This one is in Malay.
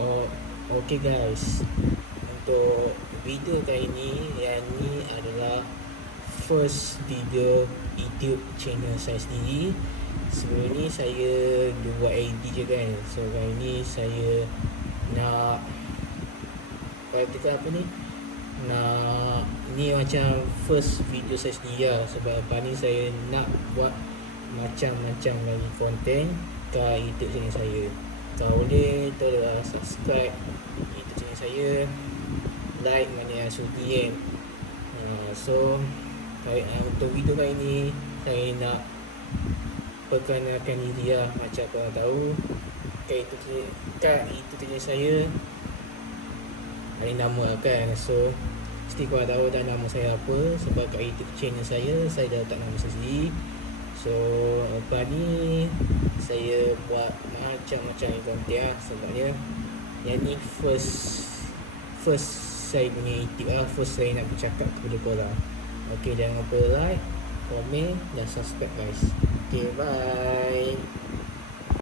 Oh, okay guys. Untuk video kali ni, yang ni adalah first video YouTube channel saya sendiri. Sebelum ni saya buat edit je kan. So kali ni saya nak kata apa ni? Nak ni macam first video saya sendiri lah. Sebab lepas ni saya nak buat macam-macam lagi konten kat YouTube channel saya. Kalau boleh tolong subscribe YouTube channel saya, like mana yang suka kan. So untuk video kali ni saya nak perkenalkan diri lah. Macam korang tahu kat YouTube channel saya ada nama lah kan. So mesti korang tahu dah nama saya apa. Sebab kat YouTube channel saya dah letak nama saya sendiri. So lepas ni saya buat macam-macam konten lah. Sebabnya yang ni first saya punya YouTube lah. First saya nak bercakap kepada korang. Okay, jangan lupa like, komen dan subscribe guys. Okay, bye.